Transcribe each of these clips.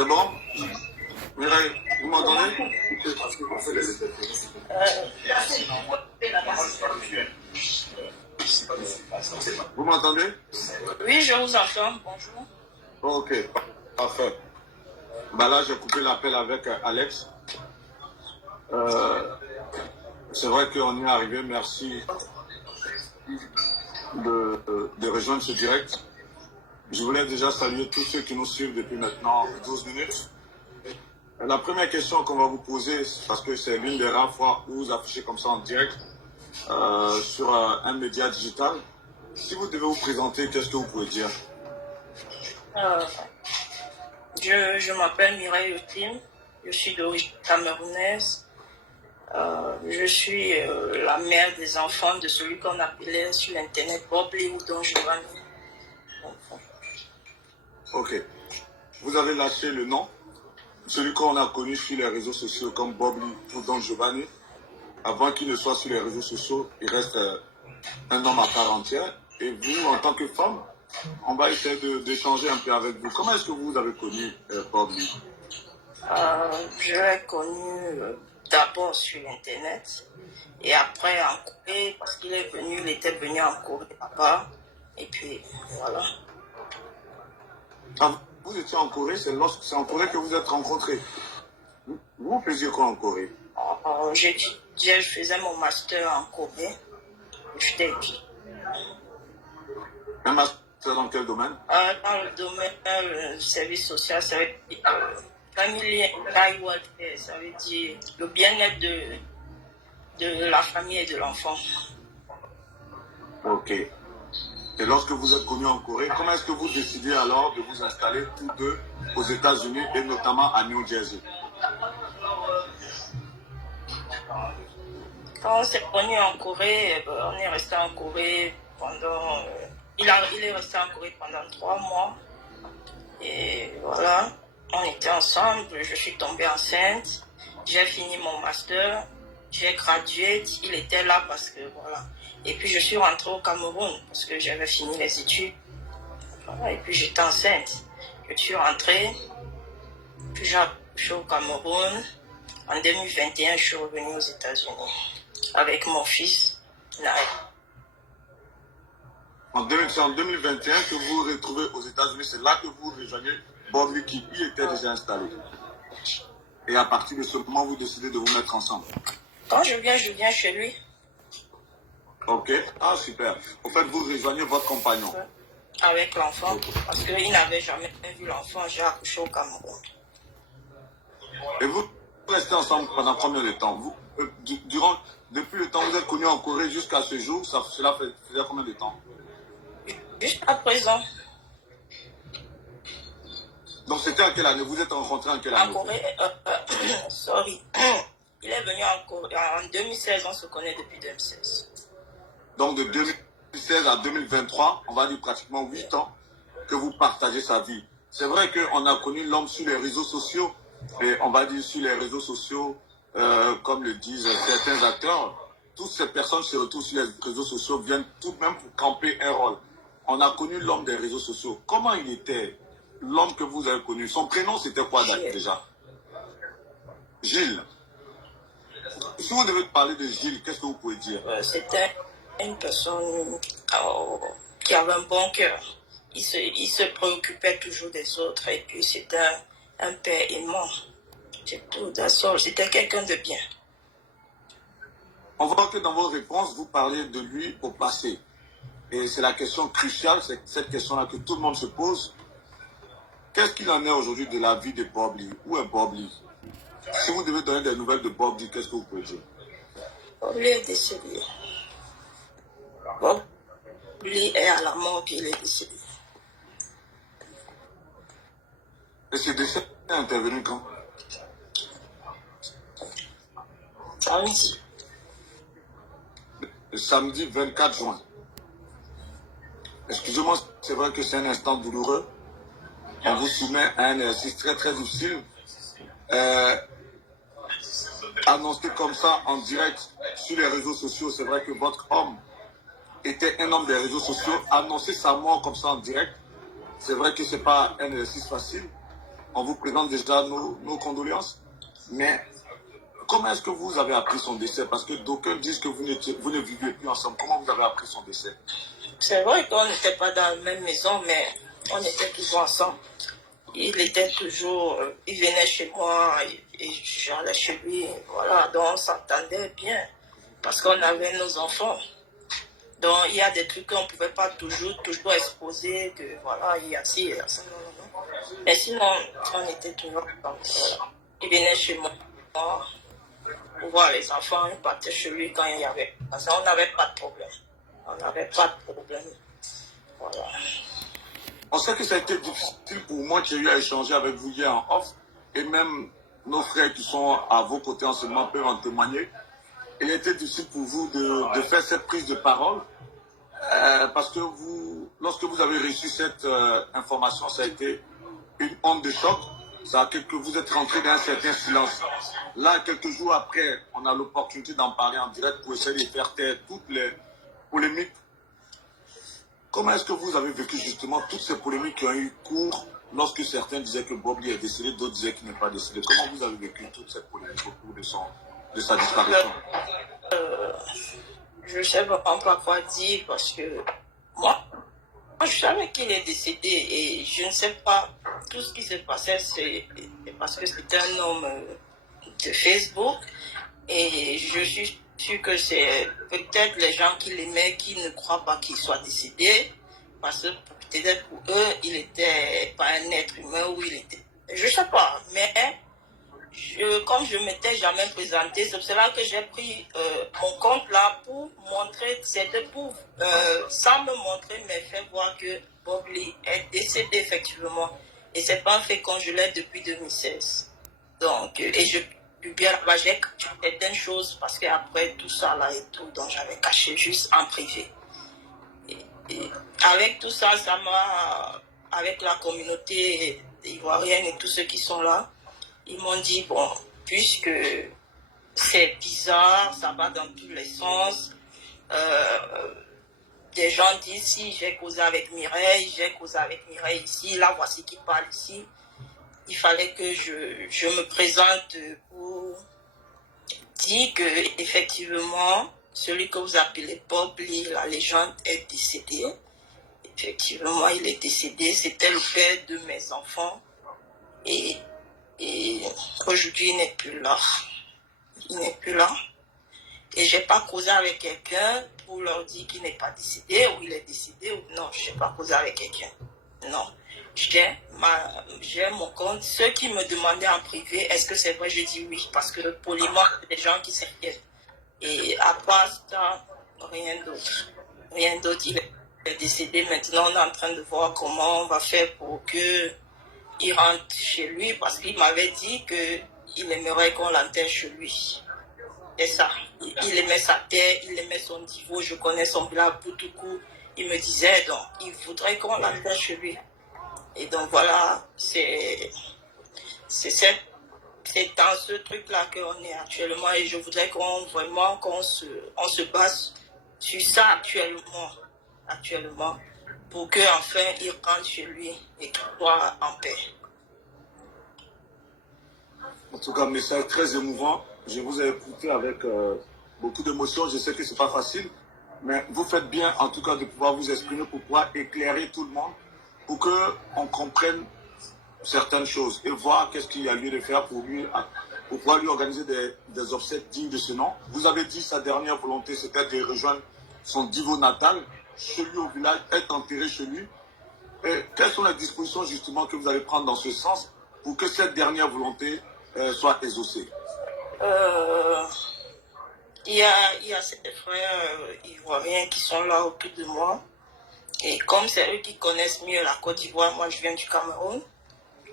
C'est bon? Mireille, vous m'entendez? Vous m'entendez? Oui, je vous entends. Bonjour. Ok, parfait. Bah là, j'ai coupé l'appel avec Alex. C'est vrai qu'on y est arrivé. Merci de rejoindre ce direct. Je voulais déjà saluer tous ceux qui nous suivent depuis maintenant 12 minutes. La première question qu'on va vous poser, parce que c'est l'une des rares fois où vous affichez comme ça en direct sur un média digital. Si vous devez vous présenter, qu'est-ce que vous pouvez dire? Je m'appelle Mireille Otim. Je suis d'origine camerounaise. Je suis la mère des enfants de celui qu'on appelait sur l'internet Bob Lee ou Don Giovanni. Ok. Vous avez lâché le nom, celui qu'on a connu sur les réseaux sociaux comme Bob Lee ou Don Giovanni. Avant qu'il ne soit sur les réseaux sociaux, il reste un homme à part entière. Et vous, en tant que femme, on va essayer d'échanger un peu avec vous. Comment est-ce que vous avez connu Bob Lee? Je l'ai connu d'abord sur Internet et après en Corée parce qu'il est venu, il était venu en Corée là-bas. Et puis voilà. Ah, vous étiez en Corée, c'est en Corée que vous êtes rencontrés. Vous faisiez quoi en Corée? Je faisais mon master en Corée. J'étais Un master dans quel domaine? dans le domaine du service social, ça veut dire family and welfare, ça veut dire le bien-être de la famille et de l'enfant. Ok. Et lorsque vous êtes connus en Corée, comment est-ce que vous décidez alors de vous installer tous deux aux États-Unis et notamment à New Jersey? Quand on s'est connus en Corée, on est resté en Corée pendant... il est resté en Corée pendant 3 mois. Et voilà, on était ensemble, je suis tombée enceinte, j'ai fini mon master, j'ai gradué, il était là parce que voilà. Et puis je suis rentrée au Cameroun parce que j'avais fini les études. Voilà, et puis j'étais enceinte. Je suis rentrée, puis j'ai accouché au Cameroun. En 2021, je suis revenue aux États-Unis avec mon fils, Naël. C'est en 2021 que vous vous retrouvez aux États-Unis, c'est là que vous rejoignez Bob Lee qui y était déjà installé. Et à partir de ce moment, vous décidez de vous mettre ensemble. Quand je viens chez lui. Ok, ah super. En fait, vous rejoignez votre compagnon. Avec l'enfant, parce qu'il n'avait jamais vu l'enfant, j'ai accouché au Cameroun. Et vous restez ensemble pendant combien de temps? Depuis le temps où vous êtes connus en Corée jusqu'à ce jour, cela faisait combien de temps? Jusqu'à présent. Donc c'était en quelle année? Vous êtes rencontrés en quelle année? En Corée, sorry. Il est venu en Corée en 2016, on se connaît depuis 2016. Donc de 2016 à 2023, on va dire pratiquement 8 ans que vous partagez sa vie. C'est vrai qu'on a connu l'homme sur les réseaux sociaux, et on va dire sur les réseaux sociaux, comme le disent certains acteurs, toutes ces personnes se retrouvent sur les réseaux sociaux, viennent tout de même pour camper un rôle. On a connu l'homme des réseaux sociaux. Comment il était, l'homme que vous avez connu? Son prénom c'était quoi déjà? Gilles. Si vous devez parler de Gilles, qu'est-ce que vous pouvez dire? C'était une personne qui avait un bon cœur. Il se préoccupait toujours des autres et puis c'était un père aimant. C'est tout, c'était quelqu'un de bien. On voit que dans vos réponses, vous parlez de lui au passé. Et c'est la question cruciale, c'est cette question-là que tout le monde se pose. Qu'est-ce qu'il en est aujourd'hui de la vie de Bob Lee? Où est Bob Lee? Si vous devez donner des nouvelles de Bob Lee, qu'est-ce que vous pouvez dire? Bob Lee est décédé. Bob Lee est à la mort, puis il est décédé. Et ce décès est intervenu quand? Samedi. Le samedi 24 juin. Excusez-moi, c'est vrai que c'est un instant douloureux. On vous soumet à un exercice très très difficile. Annoncé comme ça en direct sur les réseaux sociaux, c'est vrai que votre homme était un homme des réseaux sociaux. Annoncer sa mort comme ça en direct, c'est vrai que c'est pas un exercice facile. on vous présente déjà nos condoléances. Mais comment est-ce que vous avez appris son décès? Parce que d'aucuns disent que vous ne vivez plus ensemble. Comment vous avez appris son décès? C'est vrai qu'on n'était pas dans la même maison, mais on était toujours ensemble. Il était toujours, il venait chez moi et j'allais chez lui. Voilà, donc on s'entendait bien parce qu'on avait nos enfants. Donc il y a des trucs qu'on ne pouvait pas toujours exposer, que voilà, il y a ci, il y a ça, non, non, non. Mais sinon, on était toujours ensemble. Voilà. Il venait chez moi pour voir les enfants, il partait chez lui quand il y avait. Parce qu'on n'avait pas de problème. On n'avait pas de problème. Voilà. On sait que ça a été difficile pour moi qui ai eu à échanger avec vous hier en off, et même nos frères qui sont à vos côtés en ce moment peuvent en témoigner. Il a été difficile pour vous de faire cette prise de parole, parce que lorsque vous avez reçu cette information, ça a été une onde de choc. Ça a fait que vous êtes rentré dans un certain silence. Là, quelques jours après, on a l'opportunité d'en parler en direct pour essayer de faire taire toutes les polémiques. Comment est-ce que vous avez vécu justement toutes ces polémiques qui ont eu cours lorsque certains disaient que Bob Lee est décédé, d'autres disaient qu'il n'est pas décédé? Comment vous avez vécu toute cette polémique au cours de sa disparition? Je ne sais pas quoi dire parce que moi, je savais qu'il est décédé et je ne sais pas tout ce qui s'est passé, c'est parce que c'était un homme de Facebook et je suis sûre que c'est peut-être les gens qui l'aimaient qui ne croient pas qu'il soit décédé parce que peut-être pour eux, il n'était pas un être humain ou il était... Je ne sais pas, mais... comme je ne m'étais jamais présenté, c'est pour cela que j'ai pris mon compte là pour montrer, c'était pour, sans me montrer, mais faire voir que Bob Lee est décédé effectivement. Et c'est pas un fait qu'on je l'ai depuis 2016. Donc, et je publie là-bas, j'ai caché certaines choses parce qu'après tout ça là et tout, donc j'avais caché juste en privé. Et avec tout ça, ça m'a, avec la communauté ivoirienne et tous ceux qui sont là, ils m'ont dit, bon, puisque c'est bizarre, ça va dans tous les sens, des gens disent, si j'ai causé avec Mireille ici, là, voici qui parle ici. Il fallait que je me présente pour dire que, effectivement, celui que vous appelez Bob Lee, la légende, est décédé. Effectivement, il est décédé. C'était le père de mes enfants. Et aujourd'hui, il n'est plus là. Il n'est plus là. Et je n'ai pas causé avec quelqu'un pour leur dire qu'il n'est pas décédé ou il est décédé. Ou... Non, je n'ai pas causé avec quelqu'un. Non. J'ai mon compte. Ceux qui me demandaient en privé, est-ce que c'est vrai, je dis oui. Parce que poliment, c'est des gens qui s'inquiètent. Et à part ça, rien d'autre. Rien d'autre. Il est décédé. Maintenant, on est en train de voir comment on va faire pour que il rentre chez lui parce qu'il m'avait dit qu'il aimerait qu'on l'enterre chez lui. C'est ça. Il aimait sa terre, il aimait son niveau, je connais son village Boutoukou. Il me disait, donc, il voudrait qu'on l'enterre chez lui. Et donc voilà, c'est dans ce truc-là qu'on est actuellement et je voudrais qu'on se base sur ça actuellement. Pour qu'enfin il rentre chez lui et qu'il soit en paix. En tout cas, message très émouvant. Je vous ai écouté avec beaucoup d'émotion. Je sais que ce n'est pas facile, mais vous faites bien en tout cas de pouvoir vous exprimer pour pouvoir éclairer tout le monde, pour qu'on comprenne certaines choses et voir qu'est-ce qu'il y a lieu de faire pour pouvoir lui organiser des obsèques dignes de ce nom. Vous avez dit sa dernière volonté, c'était de rejoindre son divo natal, chez lui au village, être enterré chez lui. Et quelles sont les dispositions justement que vous allez prendre dans ce sens pour que cette dernière volonté soit exaucée? Il y a ces frères ivoiriens qui sont là autour de moi. Et comme c'est eux qui connaissent mieux la Côte d'Ivoire, moi je viens du Cameroun,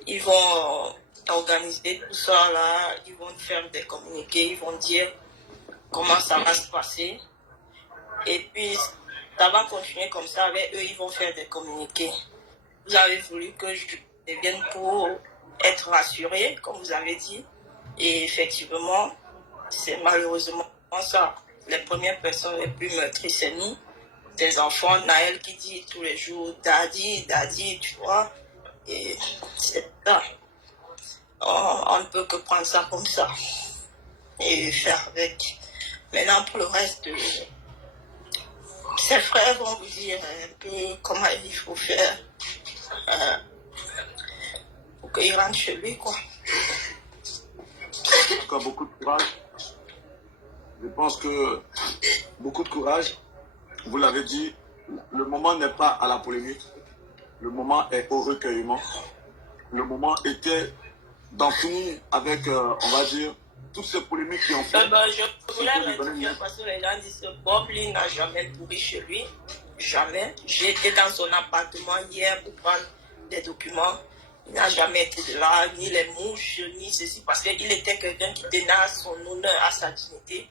ils vont organiser tout ça là, ils vont faire des communiqués, ils vont dire comment ça va se passer. Et puis ça va continuer comme ça, avec eux ils vont faire des communiqués. Vous avez voulu que je vienne pour être rassuré, comme vous avez dit. Et effectivement, c'est malheureusement ça. Les premières personnes les plus meurtries, c'est nous, des enfants. Naël qui dit tous les jours, Daddy, Daddy, tu vois. Et c'est ça. on ne peut que prendre ça comme ça et faire avec. Maintenant, pour le reste, ses frères vont vous dire un peu comment il faut faire pour qu'il rentre chez lui, quoi. Encore beaucoup de courage. Je pense que beaucoup de courage. Vous l'avez dit, le moment n'est pas à la polémique. Le moment est au recueillement. Le moment était d'en finir avec, on va dire, toutes ces polémiques qui ont fait. Je voulais rectifier parce que les gens disent que Bob Lee n'a jamais pourri chez lui. Jamais. J'ai été dans son appartement hier pour prendre des documents. Il n'a jamais été de là, ni les mouches, ni ceci, parce qu'il était quelqu'un qui tenait à son honneur, à sa dignité.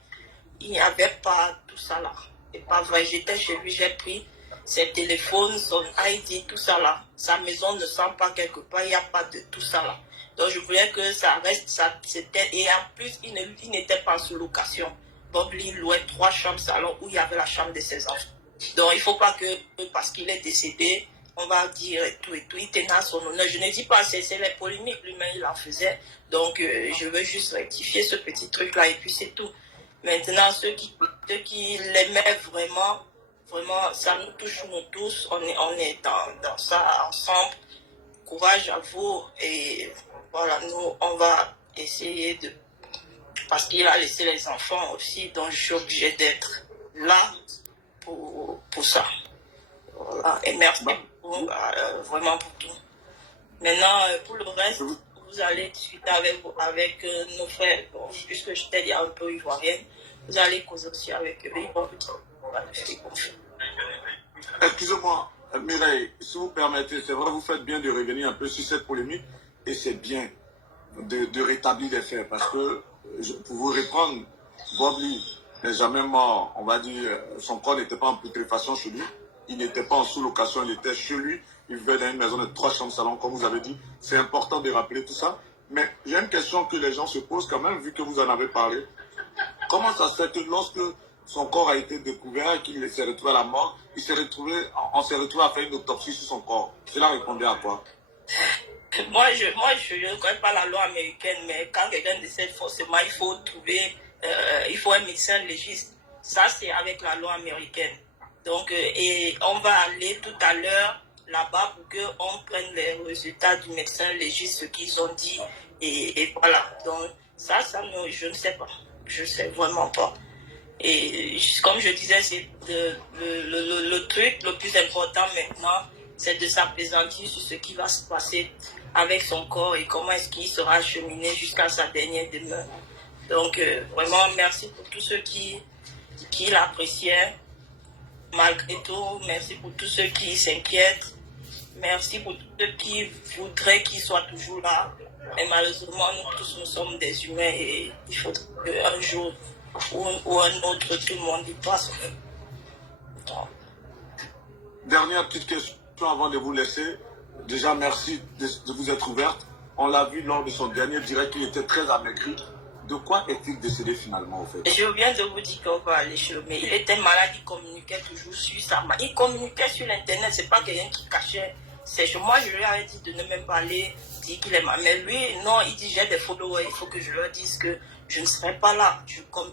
Il n'y avait pas tout ça là. C'est pas vrai. J'étais chez lui, j'ai pris ses téléphones, son ID, tout ça là. Sa maison ne sent pas quelque part, il n'y a pas de tout ça là. Donc je voulais que ça reste, ça, c'était, et en plus, il n'était pas sous location. Bob Lee louait 3 chambres salon où il y avait la chambre de ses enfants. Donc il ne faut pas que, parce qu'il est décédé, on va dire et tout, il tenait à son honneur. Je ne dis pas, c'est les polémiques, lui-même il en faisait. Donc je veux juste rectifier ce petit truc-là et puis c'est tout. Maintenant, ceux qui l'aimaient vraiment, ça nous touche nous tous. On est dans ça ensemble. Courage à vous. Et voilà, nous, on va essayer de... Parce qu'il a laissé les enfants aussi, donc je suis obligée d'être là pour ça. Voilà. Et merci beaucoup, vraiment pour tout. Maintenant, pour le reste, vous allez discuter avec nos frères, bon, puisque je t'ai dit un peu ivoirienne, vous allez causer aussi avec eux, ils vont vous dire Excusez-moi, Mireille, si vous permettez, c'est vrai, vous faites bien de revenir un peu sur cette polémique, et c'est bien de rétablir les faits, parce que, pour vous répondre, Bob Lee n'est jamais mort, on va dire, son corps n'était pas en putréfaction chez lui, il n'était pas en sous-location, il était chez lui, il vivait dans une maison de 3 chambres salon, comme vous avez dit. C'est important de rappeler tout ça. Mais il y a une question que les gens se posent quand même, vu que vous en avez parlé. Comment ça se fait que lorsque son corps a été découvert et qu'il s'est retrouvé à la mort, on s'est retrouvé à faire une autopsie sur son corps? Cela répondait à quoi? Moi, je ne connais pas la loi américaine, mais quand quelqu'un décède, forcément, il faut trouver, il faut un médecin légiste. Ça, c'est avec la loi américaine. Donc, et on va aller tout à l'heure là-bas pour qu'on prenne les résultats du médecin légiste, ce qu'ils ont dit. Et voilà. Donc, ça, je ne sais pas. Je ne sais vraiment pas. Et comme je disais, c'est le truc le plus important maintenant, c'est de s'apaisantir sur ce qui va se passer avec son corps et comment est-ce qu'il sera acheminé jusqu'à sa dernière demeure. Donc, vraiment, merci pour tous ceux qui l'appréciaient. Malgré tout, merci pour tous ceux qui s'inquiètent. Merci pour tous ceux qui voudraient qu'il soit toujours là. Mais malheureusement, nous tous, nous sommes des humains et il faudrait qu'un jour ou un autre, tout le monde y passe. Dernière petite question avant de vous laisser. Déjà, merci de vous être ouverte. On l'a vu lors de son dernier direct, il était très amaigri. De quoi est-il décédé finalement, au fait? Je viens de vous dire qu'on va aller chez le médecin. Il était malade, il communiquait toujours sur sa main. Il communiquait sur l'internet, c'est pas quelqu'un qui cachait. Moi, je lui avais dit de ne même pas aller dire qu'il est malade. Mais lui, non, il dit j'ai des followers, il faut que je leur dise que je ne serai pas là.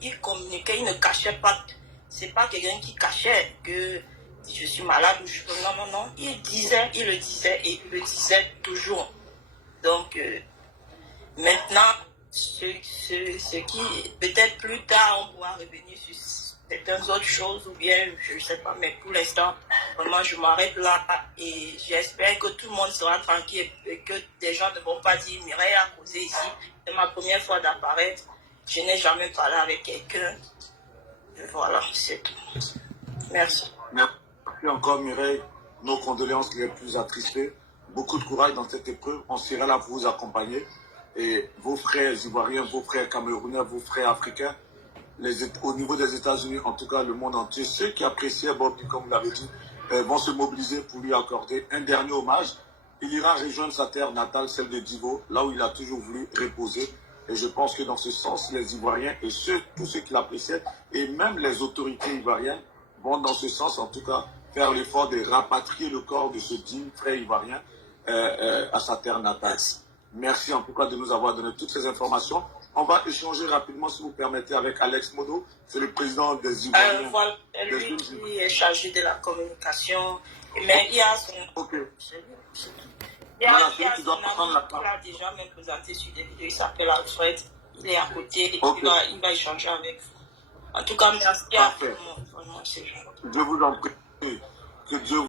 Il communiquait, il ne cachait pas. C'est pas quelqu'un qui cachait que je suis malade ou non. Il le disait et il le disait toujours. Donc, maintenant, ce qui, peut-être plus tard, on pourra revenir sur certaines autres choses ou bien, je ne sais pas, mais pour l'instant, vraiment, je m'arrête là et j'espère que tout le monde sera tranquille et que des gens ne vont pas dire Mireille a causé ici. C'est ma première fois d'apparaître. Je n'ai jamais parlé avec quelqu'un. Voilà, c'est tout. Merci. Merci encore, Mireille. Nos condoléances les plus attristées. Beaucoup de courage dans cette épreuve. On sera là pour vous accompagner. Et vos frères ivoiriens, vos frères camerounais, vos frères africains, au niveau des États-Unis, en tout cas le monde entier, ceux qui appréciaient Bob, comme vous l'avez dit, vont se mobiliser pour lui accorder un dernier hommage. Il ira rejoindre sa terre natale, celle de Divo, là où il a toujours voulu reposer. Et je pense que dans ce sens, les Ivoiriens et tous ceux qui l'appréciaient, et même les autorités ivoiriennes, vont dans ce sens, en tout cas, faire l'effort de rapatrier le corps de ce digne frère ivoirien à sa terre natale. Merci en tout cas de nous avoir donné toutes ces informations. On va échanger rapidement, si vous permettez, avec Alex Modo. C'est le président des Ivoiriens. Voilà, lui qui est chargé de la communication. Mais il y a son... Ok. Il y a Voilà, un celui qui doit prendre la qui parole. l'a déjà même présenté sur des vidéos. Il s'appelle Alfred. Il est à côté. Ok. Il va échanger avec vous. En tout cas, merci à tout Parfait. le monde. Vraiment, c'est gentil. Je vous en prie. Que Dieu